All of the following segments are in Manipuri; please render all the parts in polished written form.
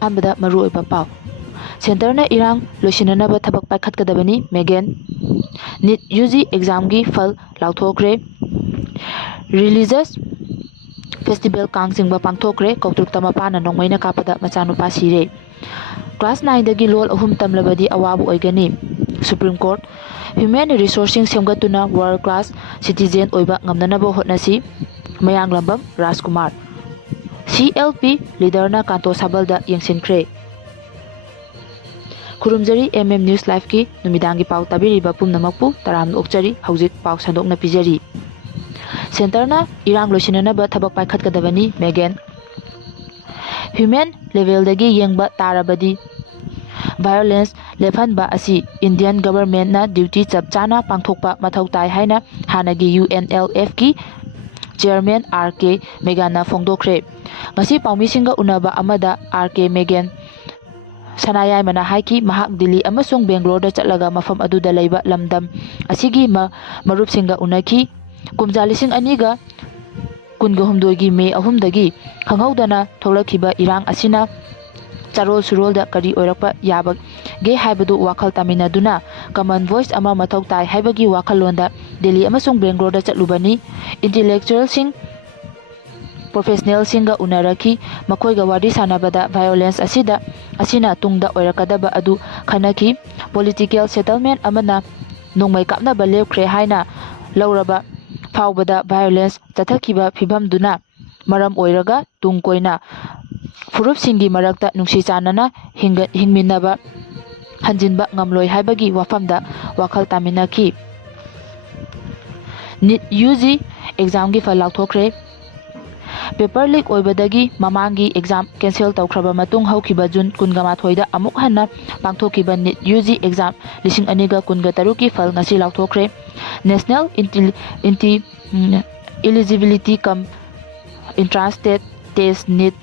ꯑꯍꯥꯟꯕꯗ ꯃꯔꯨꯑꯣꯏꯕ ꯄꯥꯎ ꯁꯦꯟꯇꯔꯅ ꯏꯔꯥꯡ ꯂꯣꯏꯁꯤꯟꯅꯅꯕ ꯊꯕꯛ ꯄꯥꯏꯈꯠꯀꯗꯕꯅꯤ ꯃꯦꯒꯦꯟ ꯅꯤꯠ ꯌꯨꯖꯤ ꯑꯦꯛꯖꯥꯝꯒꯤ ꯐꯜ ꯂꯥꯎꯊꯣꯛꯈ꯭ꯔꯦ ꯔꯤꯂꯤꯖꯁ ꯐꯦꯁꯇꯤꯚꯦꯜ ꯀꯥꯡ ꯆꯤꯡꯕ ꯄꯥꯡꯊꯣꯛꯈ꯭ꯔꯦ ꯀꯧꯇ꯭ꯔꯨꯛꯇ ꯃꯄꯥꯅ ꯅꯣꯡꯃꯩꯅ ꯀꯥꯞꯄꯗ ꯃꯆꯥꯅꯨꯄꯥ ꯁꯤꯔꯦ ꯀ꯭ꯂꯥꯁ 9ꯗꯒꯤ ꯂꯣꯜ 3 ꯇꯝꯂꯕꯗꯤ ꯑꯋꯥꯕ ꯑꯣꯏꯒꯅꯤ ꯁꯨꯄ꯭ꯔꯤꯝ ꯀꯣꯔꯠ ꯍ꯭ꯌꯨꯃꯦꯟ ꯔꯤꯁꯣꯔꯁꯁꯤꯡ ꯁꯦꯝꯒꯠꯇꯨꯅ ꯋꯥꯔꯜ ꯀ꯭ꯂꯥꯁ ꯁꯤꯇꯤꯖꯦꯟ ꯑꯣꯏꯕ ꯉꯝꯅꯅꯕ ꯍꯣꯠꯅꯁꯤ ꯃꯌꯥꯡꯂꯝꯕꯝ ꯔꯥꯖꯀꯨꯃꯥꯔ CLP ꯂꯤꯗꯔꯅ ꯀꯥꯟꯇꯣ ꯁꯥꯕꯜꯗ ꯌꯦꯡꯁꯤꯟꯈ꯭ꯔꯦ ꯈꯨꯔꯨꯝꯖꯔꯤ MM ꯅ꯭ꯌꯨꯁ ꯂꯥꯏꯚꯀꯤ ꯅꯨꯃꯤꯗꯥꯡꯒꯤ ꯄꯥꯎ ꯇꯥꯕꯤꯔꯤꯕ ꯄꯨꯝꯅꯃꯛꯄꯨ ꯇꯔꯥꯝꯅ ꯑꯣꯛꯆꯔꯤ ꯍꯧꯖꯤꯛ ꯄꯥꯎ ꯁꯟꯗꯣꯛꯅ ꯄꯤꯖꯔꯤ ꯁꯦꯟꯇꯔꯅ ꯏꯔꯥꯡ ꯂꯣꯏꯁꯤꯟꯅꯅꯕ ꯊꯕꯛ ꯄꯥꯏꯈꯠꯀꯗꯕꯅꯤ ꯃꯦꯒꯦꯟ ꯍ꯭ꯌꯨꯃꯦꯟ ꯂꯦꯚꯦꯜꯗꯒꯤ ꯌꯦꯡꯕ ꯇꯥꯔꯕꯗꯤ ꯚꯥꯏꯑꯣꯂꯦꯟꯁ ꯂꯦꯞꯍꯟꯕ ꯑꯁꯤ ꯏꯟꯗꯤꯌꯟ ꯒꯚꯔꯟꯃꯦꯟꯠꯅ ꯗ꯭ꯌꯨꯇꯤ ꯆꯞ ꯆꯥꯅ ꯄꯥꯡꯊꯣꯛꯄ ꯃꯊꯧ ꯇꯥꯏ ꯍꯥꯏꯅ ꯍꯥꯟꯅꯒꯤ UNLFꯀꯤ ꯆꯦꯌꯔꯃꯦꯟ RK ꯃꯦꯒꯥꯟꯅ ꯐꯣꯡꯗꯣꯛꯈ꯭ꯔꯦ ꯉꯁꯤ ꯄꯥꯎꯃꯤꯁꯤꯡꯒ ꯎꯅꯕ ꯑꯃꯗ RK ꯃꯦꯒꯦꯟ ꯁꯅꯥꯌꯥꯏꯃꯅ ꯍꯥꯏꯈꯤ ꯃꯍꯥꯛ ꯗꯤꯜꯂꯤ ꯑꯃꯁꯨꯡ ꯕꯦꯡꯒ꯭ꯂꯣꯔꯗ ꯆꯠꯂꯒ ꯃꯐꯝ ꯑꯗꯨꯗ ꯂꯩꯕ ꯂꯝꯗꯝ ꯑꯁꯤꯒꯤ ꯃꯔꯨꯞꯁꯤꯡꯒ ꯎꯅꯈꯤ ꯀꯨꯝꯖꯥ 2023ꯒꯤ ꯃꯦ 3ꯗꯒꯤ ꯈꯪꯍꯧꯗꯅ ꯊꯣꯛꯂꯛꯈꯤꯕ ꯏꯔꯥꯡ ꯑꯁꯤꯅ ꯆꯥꯔꯣꯜ ꯁꯨꯔꯣꯜꯗ ꯀꯔꯤ ꯑꯣꯏꯔꯛꯄ ꯌꯥꯕꯒꯦ ꯍꯥꯏꯕꯗꯨ ꯋꯥꯈꯜ ꯇꯥꯃꯤꯟꯅꯗꯨꯅ ꯀꯃꯟ ꯚꯣꯏꯁ ꯑꯃ ꯃꯊꯧ ꯇꯥꯏ ꯍꯥꯏꯕꯒꯤ ꯋꯥꯈꯜꯂꯣꯟꯗ ꯗꯤꯜꯂꯤ ꯑꯃꯁꯨꯡ ꯕꯦꯡꯒ꯭ꯂꯣꯔꯗ ꯆꯠꯂꯨꯕꯅꯤ ꯏꯟꯇꯦꯂꯦꯛꯆꯨꯑꯦꯜꯁꯤꯡ ꯄ꯭ꯔꯣꯐꯦꯁꯅꯦꯜꯁꯤꯡꯒ ꯎꯅꯔꯛꯈꯤ ꯃꯈꯣꯏꯒ ꯋꯥꯔꯤ ꯁꯥꯟꯅꯕꯗ ꯚꯥꯏꯑꯣꯂꯦꯟꯁ ꯑꯁꯤꯅ ꯇꯨꯡꯗ ꯑꯣꯏꯔꯛꯀꯗꯕ ꯑꯗꯨ ꯈꯟꯅꯈꯤ ꯄꯣꯂꯤꯇꯤꯀꯦꯜ ꯁꯦꯇꯜꯃꯦꯟꯠ ꯑꯃꯅ ꯅꯣꯡꯃꯩ ꯀꯥꯞꯅꯕ ꯂꯦꯞꯈ꯭ꯔꯦ ꯍꯥꯏꯅ ꯂꯧꯔꯕ ꯐꯥꯎꯕꯗ ꯚꯥꯏꯑꯣꯂꯦꯟꯁ ꯆꯠꯊꯈꯤꯕ ꯐꯤꯚꯝꯗꯨꯅ ꯃꯔꯝ ꯑꯣꯏꯔꯒ ꯇꯨꯡ ꯀꯣꯏꯅ ꯐꯨꯔꯨꯞꯁꯤꯡꯒꯤ ꯃꯔꯛꯇ ꯅꯨꯡꯁꯤ ꯆꯥꯟꯅꯅ ꯍꯤꯡꯃꯤꯟꯅꯕ ꯍꯟꯖꯤꯟꯕ ꯉꯝꯂꯣꯏ ꯍꯥꯏꯕꯒꯤ ꯋꯥꯐꯝꯗ ꯋꯥꯈꯜ ꯇꯥꯃꯤꯟꯅꯈꯤ ꯅꯤꯠ ꯌꯨꯖꯤ ꯑꯦꯛꯖꯥꯝꯒꯤ ꯐꯜ ꯂꯥꯎꯊꯣꯛꯈ꯭ꯔꯦ ꯄꯦꯄꯔ ꯂꯤꯛ ꯑꯣꯏꯕꯗꯒꯤ ꯃꯃꯥꯡꯒꯤ ꯑꯦꯛꯖꯥꯝ ꯀꯦꯟꯁꯦꯜ ꯇꯧꯈ꯭ꯔꯕ ꯃꯇꯨꯡ ꯍꯧꯈꯤꯕ ꯖꯨꯟ 18ꯗ ꯑꯃꯨꯛ ꯍꯟꯅ ꯄꯥꯡꯊꯣꯛꯈꯤꯕ ꯅꯤꯠ ꯌꯨꯖꯤ ꯑꯦꯛꯖꯥꯝ 2023ꯒꯤ ꯐꯜ ꯉꯁꯤ ꯂꯥꯎꯊꯣꯛꯈ꯭ꯔꯦ national eligibility cum entrance test NEET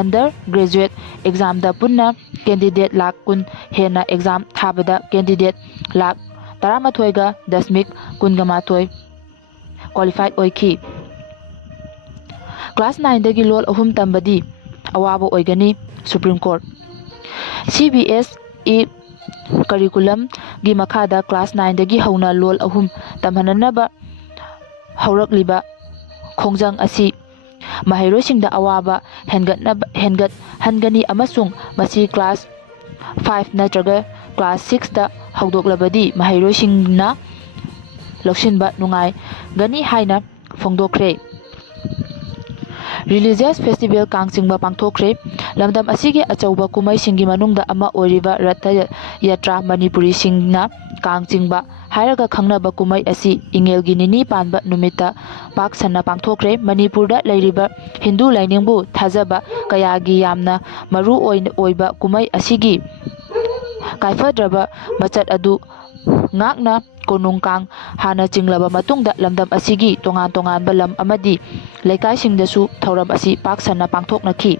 under graduate ꯑꯦꯛꯖꯥꯝꯗ ꯄꯨꯟꯅ ꯀꯦꯟꯗꯤꯗꯦꯠ ꯂꯥꯈ 10 ꯍꯦꯟꯅ ꯑꯦꯛꯖꯥꯝ ꯊꯥꯕꯗ ꯀꯦꯟꯗꯤꯗꯦꯠ ꯂꯥꯈ 13.12 ꯀ꯭ꯋꯥꯂꯤꯐꯥꯏꯠ ꯑꯣꯏꯈꯤ ꯀ꯭ꯂꯥꯁ 9ꯗꯒꯤ ꯂꯣꯜ 3 ꯇꯝꯕꯗꯤ ꯑꯋꯥꯕ ꯑꯣꯏꯒꯅꯤ ꯁꯨꯄ꯭ꯔꯤꯝ ꯀꯣꯔꯠ CBSE ꯀꯔꯤꯀꯨꯂꯝꯒꯤ ꯃꯈꯥꯗ ꯀ꯭ꯂꯥꯁ 9ꯗꯒꯤ ꯍꯧꯅ ꯂꯣꯜ 3 ꯇꯝꯍꯟꯅꯕ ꯍꯧꯔꯛꯂꯤꯕ ꯈꯣꯡꯖꯪ ꯑꯁꯤ ꯃꯍꯩꯔꯣꯏꯁꯤꯡꯗ ꯑꯋꯥꯕ ꯍꯦꯟꯒꯠꯍꯟꯒꯅꯤ ꯑꯃꯁꯨꯡ ꯃꯁꯤ ꯀ꯭ꯂꯥꯁ 5 ꯅꯠꯇ꯭ꯔꯒ ꯀ꯭ꯂꯥꯁ 6ꯗ ꯍꯧꯗꯣꯛꯂꯕꯗꯤ ꯃꯍꯩꯔꯣꯏꯁꯤꯡꯅ ꯂꯧꯁꯤꯟꯕ ꯅꯨꯡꯉꯥꯏꯒꯅꯤ ꯍꯥꯏꯅ ꯐꯣꯡꯗꯣꯛꯈ꯭ꯔꯦ ꯔꯤꯂꯤꯖꯤꯌꯁ ꯐꯦꯁꯇꯤꯚꯦꯜ ꯀꯥꯡ ꯆꯤꯡꯕ ꯄꯥꯡꯊꯣꯛꯈ꯭ꯔꯦ ꯂꯝꯗꯝ ꯑꯁꯤꯒꯤ ꯑꯆꯧꯕ ꯀꯨꯝꯍꯩꯁꯤꯡꯒꯤ ꯃꯅꯨꯡꯗ ꯑꯃ ꯑꯣꯏꯔꯤꯕ ꯔꯊ ꯌꯥꯇ꯭ꯔꯥ ꯃꯅꯤꯄꯨꯔꯤꯁꯤꯡꯅ ꯀꯥꯡ ꯆꯤꯡꯕ ꯍꯥꯏꯔꯒ ꯈꯪꯅꯕ ꯀꯨꯝꯍꯩ ꯑꯁꯤ ꯏꯉꯦꯜꯒꯤ ꯅꯤꯅꯤ ꯄꯥꯟꯕ ꯅꯨꯃꯤꯠꯇ ꯄꯥꯛ ꯁꯟꯅ ꯄꯥꯡꯊꯣꯛꯈ꯭ꯔꯦ ꯃꯅꯤꯄꯨꯔꯗ ꯂꯩꯔꯤꯕ ꯍꯤꯟꯗꯨ ꯂꯥꯏꯅꯤꯡꯕꯨ ꯊꯥꯖꯕ ꯀꯌꯥꯒꯤ ꯌꯥꯝꯅ ꯃꯔꯨ ꯑꯣꯏꯕ ꯀꯨꯝꯍꯩ ꯑꯁꯤꯒꯤ ꯀꯥꯏꯐꯗ꯭ꯔꯕ ꯃꯆꯠ ꯑꯗꯨ ꯉꯥꯛꯅ ꯀꯣꯅꯨꯡ ꯀꯥꯡ ꯍꯥꯟꯅ ꯆꯤꯡꯂꯕ ꯃꯇꯨꯡꯗ ꯂꯝꯗꯝ ꯑꯁꯤꯒꯤ ꯇꯣꯉꯥꯟ ꯇꯣꯉꯥꯟꯕ ꯂꯝ ꯑꯃꯗꯤ ꯂꯩꯀꯥꯏꯁꯤꯡꯗꯁꯨ ꯊꯧꯔꯝ ꯑꯁꯤ ꯄꯥꯛ ꯁꯟꯅ ꯄꯥꯡꯊꯣꯛꯅꯈꯤ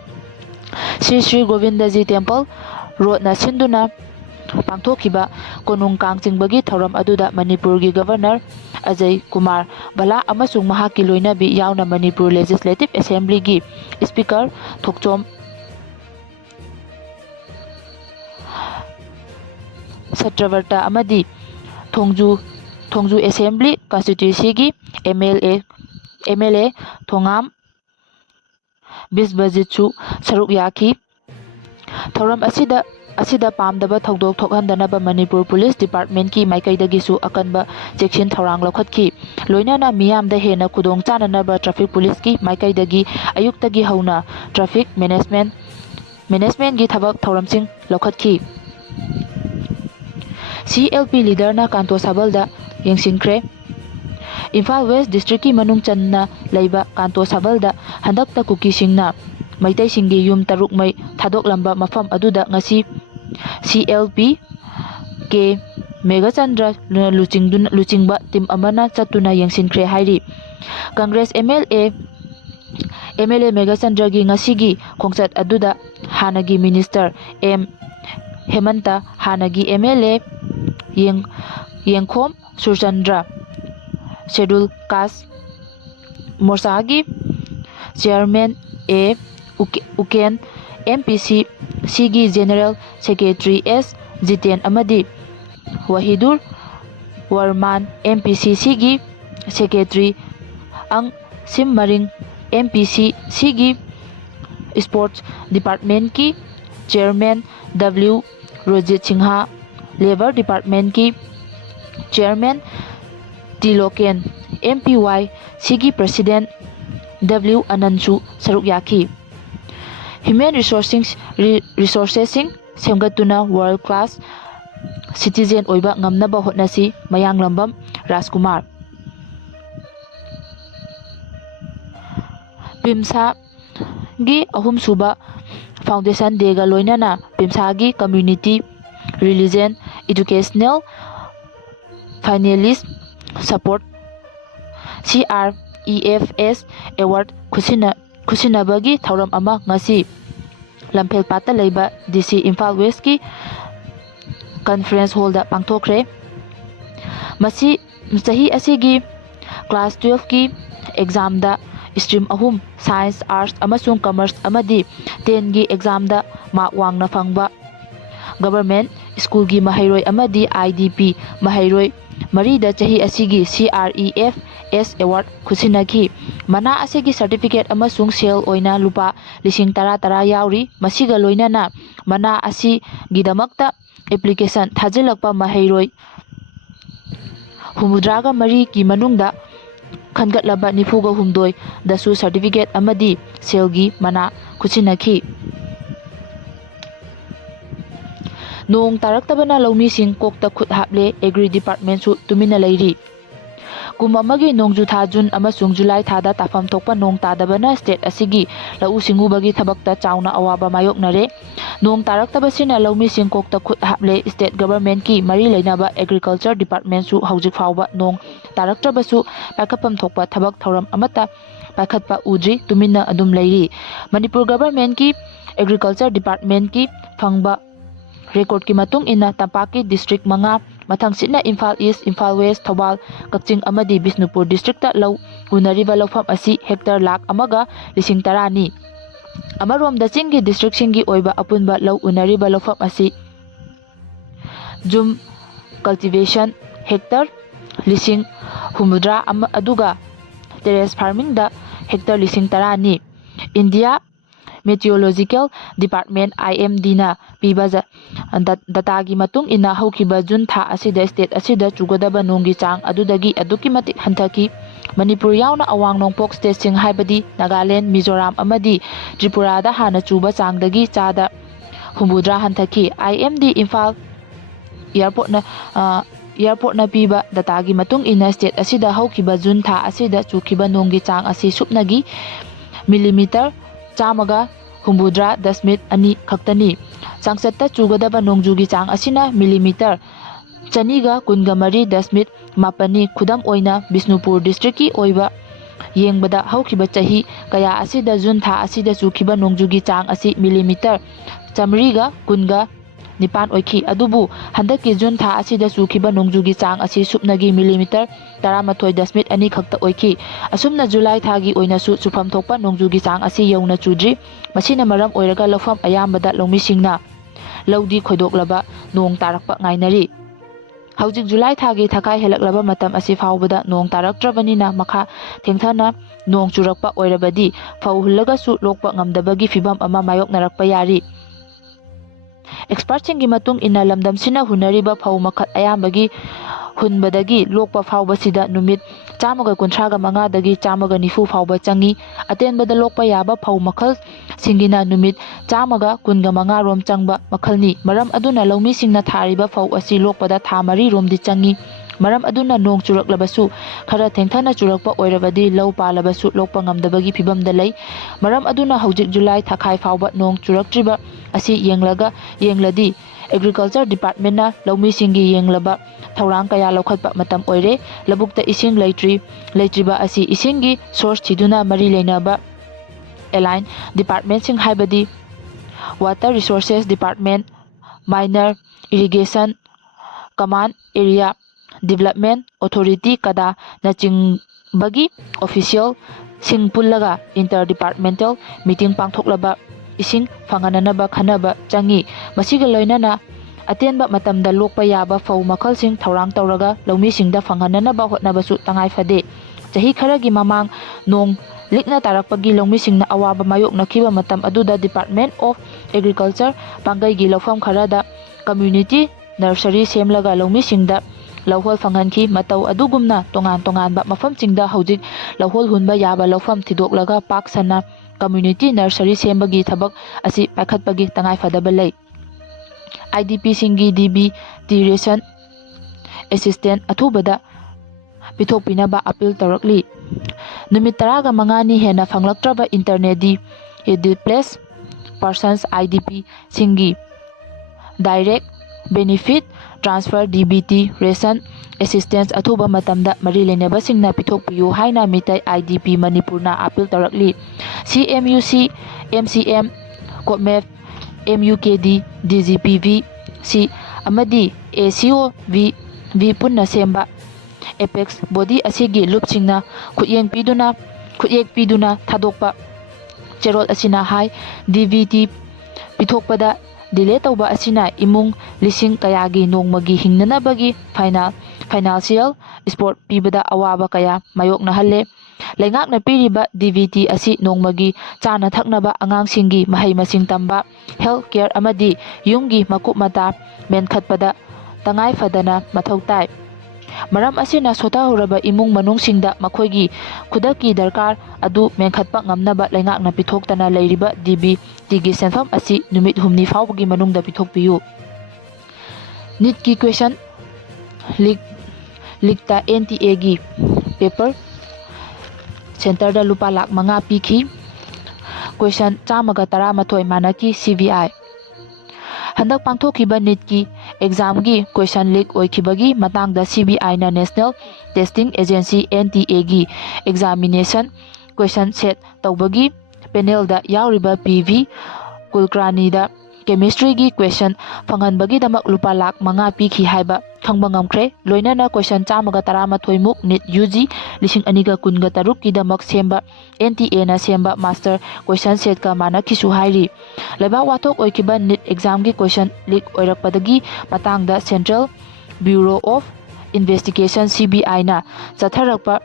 ꯁ꯭ꯔꯤ ꯁ꯭ꯔꯤ ꯒꯣꯕꯤꯟꯗꯖꯤ ꯇꯦꯝꯄꯜ ꯔꯣꯗꯅ ꯁꯤꯟꯗꯨꯅ ꯄꯥꯡꯊꯣꯛꯈꯤꯕ ꯀꯣꯅꯨꯡ ꯀꯥꯡ ꯆꯤꯡꯕꯒꯤ ꯊꯧꯔꯝ ꯑꯗꯨꯗ ꯃꯅꯤꯄꯨꯔꯒꯤ ꯒꯚꯔꯅꯔ ꯑꯖꯌ ꯀꯨꯃꯥꯔ ꯕꯂꯥ ꯑꯃꯁꯨꯡ ꯃꯍꯥꯛꯀꯤ ꯂꯣꯏꯅꯕꯤ ꯌꯥꯎꯅ ꯃꯅꯤꯄꯨꯔ ꯂꯦꯖꯤꯁꯂꯦꯇꯤꯚ ꯑꯦꯁꯦꯝꯕ꯭ꯂꯤꯒꯤ ꯁ꯭ꯄꯤꯀꯔ ꯊꯣꯛꯆꯣꯝ ꯁꯇ꯭ꯔꯕꯔꯇ ꯑꯃꯗꯤ ꯊꯣꯡꯖꯨ ꯑꯦꯁꯦꯝꯕ꯭ꯂꯤ ꯀꯟꯁꯇꯤꯇ꯭ꯌꯨꯟꯁꯤꯒꯤ MLA ꯊꯣꯉꯥꯝ ꯕꯤꯁꯕꯖꯤꯠꯁꯨ ꯁꯔꯨꯛ ꯌꯥꯈꯤ ꯊꯧꯔꯝ ꯑꯁꯤꯗ ꯄꯥꯝꯗꯕ ꯊꯧꯗꯣꯛ ꯊꯣꯛꯍꯟꯗꯅꯕ ꯃꯅꯤꯄꯨꯔ ꯄꯨꯂꯤꯁ ꯗꯤꯄꯥꯔꯠꯃꯦꯟꯠꯀꯤ ꯃꯥꯏꯀꯩꯗꯒꯤꯁꯨ ꯑꯀꯟꯕ ꯆꯦꯛꯁꯤꯟ ꯊꯧꯔꯥꯡ ꯂꯧꯈꯠꯈꯤ ꯂꯣꯏꯅꯅ ꯃꯤꯌꯥꯝꯗ ꯍꯦꯟꯅ ꯈꯨꯗꯣꯡ ꯆꯥꯅꯅꯕ ꯇ꯭ꯔꯥꯐꯤꯛ ꯄꯨꯂꯤꯁꯀꯤ ꯃꯥꯏꯀꯩꯗꯒꯤ ꯑꯌꯨꯛꯇꯒꯤ ꯍꯧꯅ ꯇ꯭ꯔꯥꯐꯤꯛ ꯃꯦꯅꯦꯖꯃꯦꯟꯠꯒꯤ ꯊꯕꯛ ꯊꯧꯔꯝꯁꯤꯡ ꯂꯧꯈꯠꯈꯤ CLP ꯂꯤꯗꯔꯅ ꯀꯥꯟꯇꯣ ꯁꯥꯕꯜꯗ ꯌꯦꯡꯁꯤꯟꯈ꯭ꯔꯦ ꯏꯝꯐꯥꯜ ꯋꯦꯁ ꯗꯤꯁꯇ꯭ꯔꯤꯛꯀꯤ ꯃꯅꯨꯡ ꯆꯟꯅ ꯂꯩꯕ ꯀꯥꯟꯇꯣ ꯁꯥꯕꯜꯗ ꯍꯟꯗꯛꯇ ꯀꯨꯀꯤꯁꯤꯡꯅ ꯃꯩꯇꯩꯁꯤꯡꯒꯤ ꯌꯨꯝ 6 ꯃꯩ ꯊꯥꯗꯣꯛꯂꯝꯕ ꯃꯐꯝ ꯑꯗꯨꯗ ꯉꯁꯤ CLP ꯀꯦ ꯃꯦꯘꯆꯟꯗ꯭ꯔ ꯂꯨꯆꯤꯡꯕ ꯇꯤꯝ ꯑꯃꯅ ꯆꯠꯇꯨꯅ ꯌꯦꯡꯁꯤꯟꯈ꯭ꯔꯦ ꯍꯥꯏꯔꯤ ꯀꯪꯒ꯭ꯔꯦꯁ MLA ꯃꯦꯘꯆꯟꯗ꯭ꯔꯒꯤ ꯉꯁꯤꯒꯤ ꯈꯣꯡꯆꯠ ꯑꯗꯨꯗ ꯍꯥꯟꯅꯒꯤ ꯃꯤꯅꯤꯁꯇꯔ ꯍꯦꯃꯟꯇ ꯍꯥꯟꯅꯒꯤ MLA Yengkhom Surchandra scheduled caste ꯃꯣꯔꯆꯥꯒꯤ ꯆꯦꯌꯔꯃꯦꯟ ꯎꯀꯦꯟ MPC ꯁꯤꯒꯤ ꯖꯦꯅꯔꯦꯜ ꯁꯦꯀ꯭ꯔꯦꯇꯔꯤ ꯑꯦꯁ ꯖꯤꯇꯦꯟ ꯑꯃꯗꯤ ꯋꯥꯍꯤꯗꯨꯔ ꯋꯔꯃꯥꯟ MPCCꯒꯤ ꯁꯦꯀ꯭ꯔꯦꯇꯔꯤ ꯑꯪ ꯁꯤꯝꯃꯔꯤꯡ MPCCꯒꯤ ꯁ꯭ꯄꯣꯔꯠꯁ ꯗꯤꯄꯥꯔꯠꯃꯦꯟꯠꯀꯤ chairman W Rojit Singh, labour ꯗꯤꯄꯥꯔꯠꯃꯦꯟꯠꯀꯤ ꯆꯦꯌꯔꯃꯦꯟ ꯇꯤꯂꯣꯀꯦꯟ MPY ꯁꯤꯒꯤ ꯄ꯭ꯔꯁꯤꯗꯦꯟꯠ W ꯑꯅꯟꯁꯨ ꯁꯔꯨꯛ ꯌꯥꯈꯤ꯫ ꯍ꯭ꯌꯨꯃꯦꯟ ꯔꯤꯁꯣꯔꯁꯦꯁꯁꯤꯡ ꯁꯦꯝꯒꯠꯇꯨꯅ ꯋꯥꯔꯜꯗ ꯀ꯭ꯂꯥꯁ ꯁꯤꯇꯤꯖꯦꯟ ꯑꯣꯏꯕ ꯉꯝꯅꯕ ꯍꯣꯠꯅꯁꯤ꯫ ꯃꯌꯥꯡꯂꯝꯕꯝ ꯔꯥꯖꯀꯨꯃꯥꯔ꯫ ꯄꯤꯝꯁꯥꯒꯤ ꯑꯍꯨꯝꯁꯨꯕ ꯐꯥꯎꯟꯗꯦꯁꯟ ꯗꯦꯒ ꯂꯣꯏꯅꯅ ꯄꯤꯝꯁꯥꯒꯤ community religion educational finalist support CREFS award ꯈꯨꯠꯁꯤꯟꯅꯕꯒꯤ ꯊꯧꯔꯝ ꯑꯃ ꯉꯁꯤ ꯂꯝꯐꯦꯜꯄꯥꯠꯇ ꯂꯩꯕ DC ꯏꯝꯐꯥꯜ ꯋꯦꯁꯀꯤ ꯀꯟꯐꯔꯦꯟꯁ ꯍꯣꯜꯗ ꯄꯥꯡꯊꯣꯛꯈ꯭ꯔꯦ꯫ ꯃꯁꯤ ꯆꯍꯤ ꯑꯁꯤꯒꯤ ꯀ꯭ꯂꯥꯁ 12ꯀꯤ ꯑꯦꯛꯖꯥꯝꯗ ꯁ꯭ꯇꯔꯤꯝ ꯑꯍꯨꯝ ꯁꯥꯏꯟꯁ, ꯑꯥꯔꯠꯁ ꯑꯃꯁꯨꯡ ꯀꯃꯔꯁ ꯑꯃꯗꯤ 10ꯒꯤ ꯑꯦꯛꯖꯥꯝꯗ ꯃꯥꯔꯛ ꯋꯥꯡꯅ ꯐꯪꯕ ꯒꯚꯔꯟꯃꯦꯟꯠ ꯁ꯭ꯀꯨꯜꯒꯤ ꯃꯍꯩꯔꯣꯏ ꯑꯃꯗꯤ IDP ꯃꯍꯩꯔꯣꯏ ꯃꯔꯤꯗ ꯆꯍꯤ ꯑꯁꯤꯒꯤ CREFS ꯑꯦꯋꯥꯔꯗ ꯈꯨꯠꯁꯤꯟꯅꯈꯤ꯫ ꯃꯅꯥ ꯑꯁꯤꯒꯤ ꯁꯔꯇꯤꯐꯤꯀꯦꯠ ꯑꯃꯁꯨꯡ ꯁꯦꯜ ꯑꯣꯏꯅ ꯂꯨꯄꯥ 10,000 ꯌꯥꯎꯔꯤ꯫ ꯃꯁꯤꯒ ꯂꯣꯏꯅꯅ ꯃꯅꯥ ꯑꯁꯤꯒꯤꯗꯃꯛꯇ ꯑꯦꯄ꯭ꯂꯤꯀꯦꯁꯟ ꯊꯥꯖꯤꯜꯂꯛꯄ ꯃꯍꯩꯔꯣꯏ 73ꯒꯤ ꯃꯅꯨꯡꯗ ꯈꯟꯒꯠꯂꯕ 48 ꯗꯁꯨ ꯁꯔꯇꯤꯐꯤꯀꯦꯠ ꯑꯃꯗꯤ ꯁꯦꯜꯒꯤ ꯃꯅꯥ ꯈꯨꯠꯁꯤꯟꯅꯈꯤ꯫ ꯅꯣꯡ ꯇꯥꯔꯛꯇꯕꯅ ꯂꯧꯃꯤꯁꯤꯡ ꯀꯣꯛꯇ ꯈꯨꯠ ꯍꯥꯞꯂꯦ꯫ ꯑꯦꯒ꯭ꯔꯤ ꯗꯤꯄꯥꯔꯠꯃꯦꯟꯠꯁꯨ ꯇꯨꯃꯤꯟꯅ ꯂꯩꯔꯤ꯫ ꯀꯨꯝ ꯑꯃꯒꯤ ꯅꯣꯡꯖꯨꯊꯥ ꯖꯨꯟ ꯑꯃꯁꯨꯡ ꯖꯨꯂꯥꯏ ꯊꯥꯗ ꯇꯥꯐꯝ ꯊꯣꯛꯄ ꯅꯣꯡ ꯇꯥꯗꯕꯅ ꯁ꯭ꯇꯦꯠ ꯑꯁꯤꯒꯤ ꯂꯧꯎ-ꯁꯤꯡꯎꯕꯒꯤ ꯊꯕꯛꯇ ꯆꯥꯎꯅ ꯑꯋꯥꯕ ꯃꯥꯌꯣꯛꯅꯔꯦ꯫ ꯅꯣꯡ ꯇꯥꯔꯛꯇꯕꯁꯤꯅ ꯂꯧꯃꯤꯁꯤꯡ ꯀꯣꯛꯇ ꯈꯨꯠ ꯍꯥꯞꯂꯦ꯫ ꯁ꯭ꯇꯦꯠ ꯒꯚꯔꯟꯃꯦꯟꯠꯀꯤ ꯃꯔꯤ ꯂꯩꯅꯕ ꯑꯦꯒ꯭ꯔꯤꯀꯜꯆꯔ ꯗꯤꯄꯥꯔꯠꯃꯦꯟꯠꯁꯨ ꯍꯧꯖꯤꯛ ꯐꯥꯎꯕ ꯅꯣꯡ ꯇꯥꯔꯛꯇ꯭ꯔꯕꯁꯨ ꯄꯥꯏꯈꯠꯐꯝ ꯊꯣꯛꯄ ꯊꯕꯛ ꯊꯧꯔꯝ ꯑꯃꯠꯇ ꯄꯥꯏꯈꯠꯄ ꯎꯗ꯭ꯔꯤ, ꯇꯨꯃꯤꯟꯅ ꯑꯗꯨꯝ ꯂꯩꯔꯤ꯫ ꯃꯅꯤꯄꯨꯔ ꯒꯚꯔꯟꯃꯦꯟꯠꯀꯤ ꯑꯦꯒ꯭ꯔꯤꯀꯜꯆꯔ ꯗꯤꯄꯥꯔꯠꯃꯦꯟꯠꯀꯤ ꯐꯪꯕ ꯔꯦꯀꯣꯔꯗꯀꯤ ꯃꯇꯨꯡ ꯏꯟꯅ ꯇꯝꯄꯥꯛꯀꯤ ꯗꯤꯁꯇ꯭ꯔꯤꯛ 5 ꯃꯊꯪꯁꯤꯠꯅ ꯏꯝꯐꯥꯜ ꯏꯁ, ꯏꯝꯐꯥꯜ ꯋꯦꯁ, ꯊꯧꯕꯥꯜ, ꯀꯛꯆꯤꯡ ꯑꯃꯗꯤ ꯕꯤꯁꯅꯨꯄꯨꯔ ꯗꯤꯁꯇ꯭ꯔꯤꯛꯇ ꯂꯧ ꯎꯅꯔꯤꯕ ꯂꯧꯐꯝ ꯑꯁꯤ ꯍꯦꯛꯇꯔ 1,10,000ꯅꯤ꯫ ꯑꯃꯔꯣꯝꯗ ꯆꯤꯡꯒꯤ ꯗꯤꯁꯇ꯭ꯔꯤꯛꯁꯤꯡꯒꯤ ꯑꯣꯏꯕ ꯑꯄꯨꯟꯕ ꯂꯧ ꯎꯅꯔꯤꯕ ꯂꯧꯐꯝ ꯑꯁꯤ ꯖꯨꯝ ꯀꯜꯇꯤꯚꯦꯁꯟ ꯍꯦꯛꯇꯔ 70,000 ꯑꯗꯨꯒ ꯇꯦꯔꯦꯁ ꯐꯥꯔꯃꯤꯡꯗ ꯍꯦꯛꯇꯔ 10,000ꯅꯤ꯫ ꯏꯟꯗꯤꯌꯥ ꯃꯦꯇꯤꯑꯣꯔꯣꯂꯣꯖꯤꯀꯦꯜ ꯗꯤꯄꯥꯔꯠꯃꯦꯟꯠ IMDꯅ ꯄꯤꯕ ꯗꯇꯥꯒꯤ ꯃꯇꯨꯡ ꯏꯟꯅ ꯍꯧꯈꯤꯕ ꯖꯨꯟ ꯊꯥ ꯑꯁꯤꯗ ꯁ꯭ꯇꯦꯠ ꯑꯁꯤꯗ ꯆꯨꯒꯗꯕ ꯅꯣꯡꯒꯤ ꯆꯥꯡ ꯑꯗꯨꯗꯒꯤ ꯑꯗꯨꯛꯀꯤ ꯃꯇꯤꯛ ꯍꯟꯊꯈꯤ꯫ ꯃꯅꯤꯄꯨꯔ ꯌꯥꯎꯅ ꯑꯋꯥꯡ ꯅꯣꯡꯄꯣꯛ ꯁ꯭ꯇꯦꯠꯁꯤꯡ ꯍꯥꯏꯕꯗꯤ ꯅꯥꯒꯥꯂꯦꯟ, ꯃꯤꯖꯣꯔꯥꯝ ꯑꯃꯗꯤ ꯇ꯭ꯔꯤꯄꯨꯔꯥꯗ ꯍꯥꯟꯅ ꯆꯨꯕ ꯆꯥꯡꯗꯒꯤ ꯆꯥꯗ 70 ꯍꯟꯊꯈꯤ꯫ IMD ꯏꯝꯐꯥꯜ ꯏꯌꯔꯄꯣꯔꯠꯅ ꯄꯤꯕ ꯗꯇꯥꯒꯤ ꯃꯇꯨꯡ ꯏꯟꯅ ꯁ꯭ꯇꯦꯠ ꯑꯁꯤꯗ ꯍꯧꯈꯤꯕ ꯖꯨꯟ ꯊꯥ ꯑꯁꯤꯗ ꯆꯨꯈꯤꯕ ꯅꯣꯡꯒꯤ ꯆꯥꯡ ꯑꯁꯤ ꯁꯨꯞꯅꯒꯤ ꯃꯤꯂꯤꯃꯤꯇꯔ 150.2 ꯈꯛꯇꯅꯤ꯫ ꯆꯥꯡꯆꯠꯇ ꯆꯨꯒꯗꯕ ꯅꯣꯡꯖꯨꯒꯤ ꯆꯥꯡ ꯑꯁꯤꯅ ꯃꯤꯂꯤꯃꯤꯇꯔ 213.8ꯅꯤ꯫ ꯈꯨꯗꯝ ꯑꯣꯏꯅ ꯕꯤꯁꯅꯨꯄꯨꯔ ꯗꯤꯁꯇ꯭ꯔꯤꯛꯀꯤ ꯑꯣꯏꯕ ꯌꯦꯡꯕꯗ ꯍꯧꯈꯤꯕ ꯆꯍꯤ ꯀꯌꯥ ꯑꯁꯤꯗ ꯖꯨꯟ ꯊꯥ ꯑꯁꯤꯗ ꯆꯨꯈꯤꯕ ꯅꯣꯡꯖꯨꯒꯤ ꯆꯥꯡ ꯑꯁꯤ ꯃꯤꯂꯤꯃꯤꯇꯔ 119 ꯑꯣꯏꯈꯤ꯫ ꯑꯗꯨꯕꯨ ꯍꯟꯗꯛꯀꯤ ꯖꯨꯟ ꯊꯥ ꯑꯁꯤꯗ ꯆꯨꯈꯤꯕ ꯅꯣꯡꯖꯨꯒꯤ ꯆꯥꯡ ꯑꯁꯤ ꯁꯨꯞꯅꯒꯤ ꯃꯤꯂꯤꯃꯤꯇꯔ 11.2 ꯈꯛꯇ ꯑꯣꯏꯈꯤ꯫ ꯑꯁꯨꯝꯅ ꯖꯨꯂꯥꯏ ꯊꯥꯒꯤ ꯑꯣꯏꯅꯁꯨ ꯆꯨꯐꯝ ꯊꯣꯛꯄ ꯅꯣꯡꯖꯨꯒꯤ ꯆꯥꯡ ꯑꯁꯤ ꯌꯧꯅ ꯆꯨꯗ꯭ꯔꯤ꯫ ꯃꯁꯤꯅ ꯃꯔꯝ ꯑꯣꯏꯔꯒ ꯂꯧꯐꯝ ꯑꯌꯥꯝꯕꯗ ꯂꯧꯃꯤꯁꯤꯡꯅ ꯂꯧꯗꯤ ꯈꯣꯏꯗꯣꯛꯂꯕ ꯅꯣꯡ ꯇꯥꯔꯛꯄ ꯉꯥꯏꯅꯔꯤ꯫ ꯍꯧꯖꯤꯛ ꯖꯨꯂꯥꯏ ꯊꯥꯒꯤ ꯊꯥꯈꯥꯏ ꯍꯦꯜꯂꯛꯂꯕ ꯃꯇꯝ ꯑꯁꯤ ꯐꯥꯎꯕꯗ ꯅꯣꯡ ꯇꯥꯔꯛꯇ꯭ꯔꯕꯅꯤꯅ ꯃꯈꯥ ꯊꯦꯡꯊꯅ ꯅꯣꯡ ꯆꯨꯔꯛꯄ ꯑꯣꯏꯔꯕꯗꯤ ꯐꯧ ꯍꯨꯜꯂꯒꯁꯨ ꯂꯣꯛꯄ ꯉꯝꯗꯕꯒꯤ ꯐꯤꯚꯝ ꯑꯃ ꯃꯥꯌꯣꯛꯅꯔꯛꯄ ꯌꯥꯔꯤ꯫ ꯑꯦꯛꯁꯄꯔꯠꯁꯤꯡꯒꯤ ꯃꯇꯨꯡ ꯏꯟꯅ ꯂꯝꯗꯝꯁꯤꯅ ꯍꯨꯟꯅꯔꯤꯕ ꯐꯧ ꯃꯈꯜ ꯑꯌꯥꯝꯕꯒꯤ ꯍꯨꯟꯕꯗꯒꯤ ꯂꯣꯛꯄ ꯐꯥꯎꯕꯁꯤꯗ ꯅꯨꯃꯤꯠ 135ꯗꯒꯤ 190 ꯐꯥꯎꯕ ꯆꯪꯏ꯫ ꯑꯇꯦꯟꯕꯗ ꯂꯣꯛꯄ ꯌꯥꯕ ꯐꯧ ꯃꯈꯜꯁꯤꯡꯒꯤꯅ ꯅꯨꯃꯤꯠ 115 ꯔꯣꯝ ꯆꯪꯕ ꯃꯈꯜꯅꯤ꯫ ꯃꯔꯝ ꯑꯗꯨꯅ ꯂꯧꯃꯤꯁꯤꯡꯅ ꯊꯥꯔꯤꯕ ꯐꯧ ꯑꯁꯤ ꯂꯣꯛꯄꯗ ꯊꯥ 4 ꯔꯣꯝꯗꯤ ꯆꯪꯏ꯫ ꯃꯔꯝ ꯑꯗꯨꯅ ꯅꯣꯡ ꯆꯨꯔꯛꯂꯕꯁꯨ ꯈꯔ ꯊꯦꯡꯊꯅ ꯆꯨꯔꯛꯄ ꯑꯣꯏꯔꯕꯗꯤ ꯂꯧ ꯄꯥꯜꯂꯕꯁꯨ ꯂꯣꯛꯄ ꯉꯝꯗꯕꯒꯤ ꯐꯤꯚꯝꯗ ꯂꯩ꯫ ꯃꯔꯝ ꯑꯗꯨꯅ ꯍꯧꯖꯤꯛ ꯖꯨꯂꯥꯏ ꯊꯥꯈꯥꯏ ꯐꯥꯎꯕ ꯅꯣꯡ ꯆꯨꯔꯛꯇ꯭ꯔꯤꯕ ꯑꯁꯤ ꯌꯦꯡꯂꯗꯤ ꯑꯦꯒ꯭ꯔꯤꯀꯜꯆꯔ ꯗꯤꯄꯥꯔꯠꯃꯦꯟꯠꯅ ꯂꯧꯃꯤꯁꯤꯡꯒꯤ ꯌꯦꯡꯂꯕ ꯊꯧꯔꯥꯡ ꯀꯌꯥ ꯂꯧꯈꯠꯄ ꯃꯇꯝ ꯑꯣꯏꯔꯦ꯫ ꯂꯧꯕꯨꯛꯇ ꯏꯁꯤꯡ ꯂꯩꯇ꯭ꯔꯤꯕ ꯑꯁꯤ ꯏꯁꯤꯡꯒꯤ ꯁꯣꯔꯁ ꯊꯤꯗꯨꯅ ꯃꯔꯤ ꯂꯩꯅꯕ ꯑꯦꯂꯥꯏꯟ ꯗꯤꯄꯥꯔꯠꯃꯦꯟꯠꯁꯤꯡ ꯍꯥꯏꯕꯗꯤ water resources department, minor irrigation command area development authority ꯀꯗꯥ ꯅꯆꯤꯡꯕꯒꯤ ꯑꯣꯐꯤꯁꯤꯌꯦꯜꯁꯤꯡ ꯄꯨꯜꯂꯒ ꯏꯟꯇꯔ ꯗꯤꯄꯥꯔꯠꯃꯦꯟꯇꯦꯜ ꯃꯤꯇꯤꯡ ꯄꯥꯡꯊꯣꯛꯂꯕ ising fanghananaba khanaba changi masiga loinana atenba matamda lokpa yaba fau makhalsing thorang tawraga lawmisingda fanghananaba hotnabasu tangai fade chahi kharagi mamang nong likna tarakpagi lawmisingna awaba mayoknakhiba matam aduda Department of Agriculture pangaigi lawfam kharada community nursery semlaga lawmisingda lawhol fanghanki matau adugumna tongan-tonganba mafamsingda hojik lawhol hunba yaba lawfam thidoklaga paksana community nursery sembagi thabak asi paikhatpagi tangai fadaba lei IDP singi DBT ration assistant athubada pithokpinaba appeal tarakli numit 15 ni hena fanglaktraba internet di displaced persons IDP singi direct benefit transfer DBT ration assistance athuba matamda mari leneba singna pithokpiyu haina mitai IDP Manipurna appeal tarakli CMUC MCM COPMEF MUKD DGPV C amadi ACO V punna semba Apex body asigi lupsingna khutyeng piduna thadokpa cherol asina hai DVT pithokpada delay tawba asina imung lising kayagi nongmagi hingnanabagi financial support pibada awaba kaya mayokna halle leingakna piriba DVT asi nongmagi chana thaknaba angangsingi mahai masing tamba health care amadi yumgi makup mata menkhatpada tangai fadana mathau tai maram asina sotahuraba imung manungsingda makhoigi khudaki darkar adu menkhatpa ngamnaba leingakna pithoktana leiriba DBT gi senfam asi numit humni fawbagi manungda pithokpiyu NEET ki question likta NTA gi paper center da lupa lak manga pikhi question chamaga tara mathoi manaki CVI handak pangthokiba NEET ki exam gi question leak oikhibagi matangda CBI na National Testing Agency NTA gi examination question set tawbagi panel da yauriba PV Kulkrani da chemistry gi question phanghanbagi damak lupa lak manga pikhi haiba khangba ngamkhre loinana question chamaga tarama thoimuk NEET UG 2023 ki damak semba NTA na semba master question set ka mana khisu hairi leba wathok oikiba NEET exam gi question leak oirakpadagi matangda Central Bureau of Investigation CBI na chatharakpa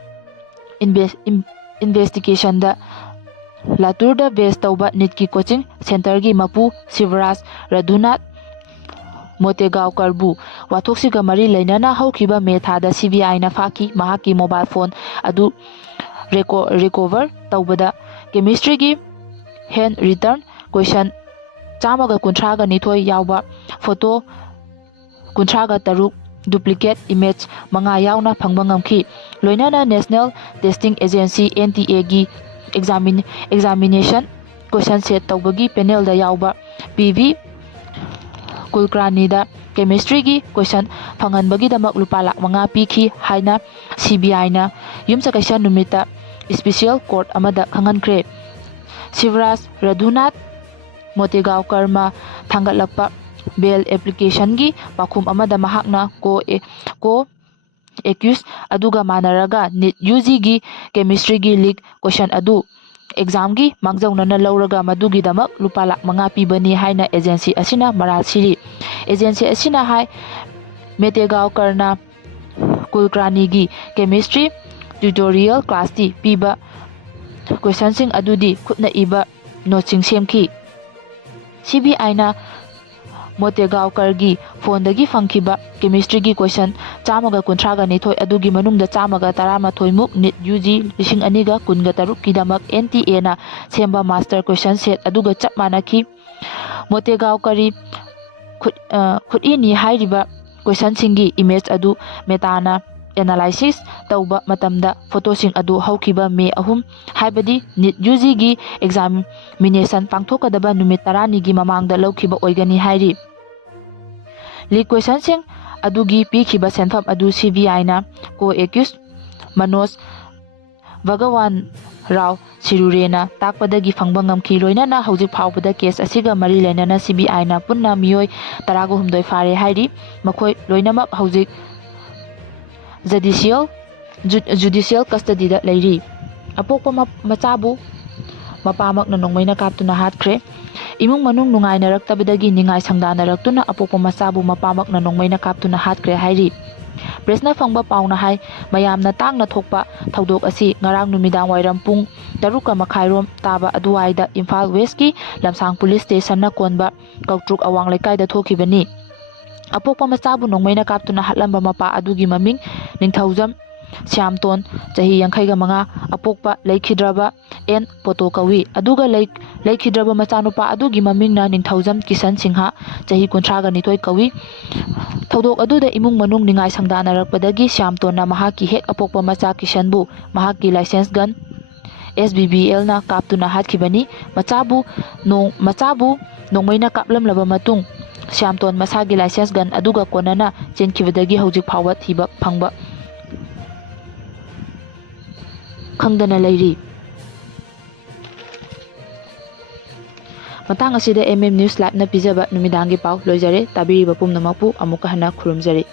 investigation da Laturda based tauba NEET ki coaching center gi mapu Sivraj Radhunath Motegaon Karbu wathoksiga mari leinana haukiba metha da CBI na faki mahaki mobile phone adu recover taubada chemistry gi hand return question chamaga kunthraga nithoi yawba photo kunthraga taruk duplicate image manga yauna phangba ngamki loinana National Testing Agency NTA gi examination question set tawbagi panel da yawba PV Kulkrani da chemistry gi question phanganbagi damak lupa lak manga pikhi haina CBI na yumsa kaisa numita special court amada khangankhre Sivraj Radhunath Motegaon karma thangatlakpa bail application gi pakhum amada mahakna ko accused aduga manaraga NEET UG gi chemistry gi leak question adu exam gi mangjawnana lauraga madugi damak lupa lak manga pibani haina agency asina maral siri agency asina hai Motegaon karna Kulkrani gi chemistry tutorial class ti piba question sing adudi khutna iba noting semki CBI na Motegaon kargi phone dagi fangkiba chemistry gi question chamaga kunthraga nithoi adugi manungda chamaga tarama thoimuk NEET UG 2023 ki damak NTA na semba master question set aduga chap manaki Motegaon kari khutini hairiba question singi image adu metana analysis tauba matamda photo sing adu haukiba May 3 haibadi NEET UG gi examination pangthokadaba numit 10 gi mamangda lawkhiba oigani hairi leak question sing adugi pikhiba senfam adu CBI na co-accused Manoj Bhagawan Rao Sirurena takpadagi phangba ngamki loinana hojik phawbada case asiga mari leinana CBI na punna miyoi 13 fare hairi makhoi loinamak hojik judicial custody da leiri Apokpa Machabu Mapamkna Nongmeina Kaptuna Hatkhre. Imung manung nungainaragtabadagi ningai sangdanaraktuna apokpa machabu Mapamkna Nongmeina Kaptuna Hatkhre hairi. Presna fangba pauna hai mayamna tangna thokpa thodok asi ngarang numidang wairam pung 6:30 taba aduwaida Imphal West ki Lamsang Police Station na konba Koutrukta awang lekai da thokibani. Apokpa machabu Nongmeina Kaptuna hatlamba mapa adugi maming Ningthaujam Syamton chahi 55 apokpa leikhidraba en poto kawi aduga leikhidraba machanupa adugi mamingna Ningthaujam Kisan Singha chahi 32 kawi. Thodok aduda imung manung ningai sangdanarakpadagi Syamtonna mahaki hek apokpa macha Kisanbu mahaki license gun SBBL na kaptuna hatkibani. Machabu Nongmeina kaplamlaba matung Syamton masagi license gun aduga konana chenkibadagi hojik phawa thiba phangba khangdana leiri. Matang asida MM News Live na pijaba numidangi pau loijare tabiriba pumnamakpu amuka hana khurumjari.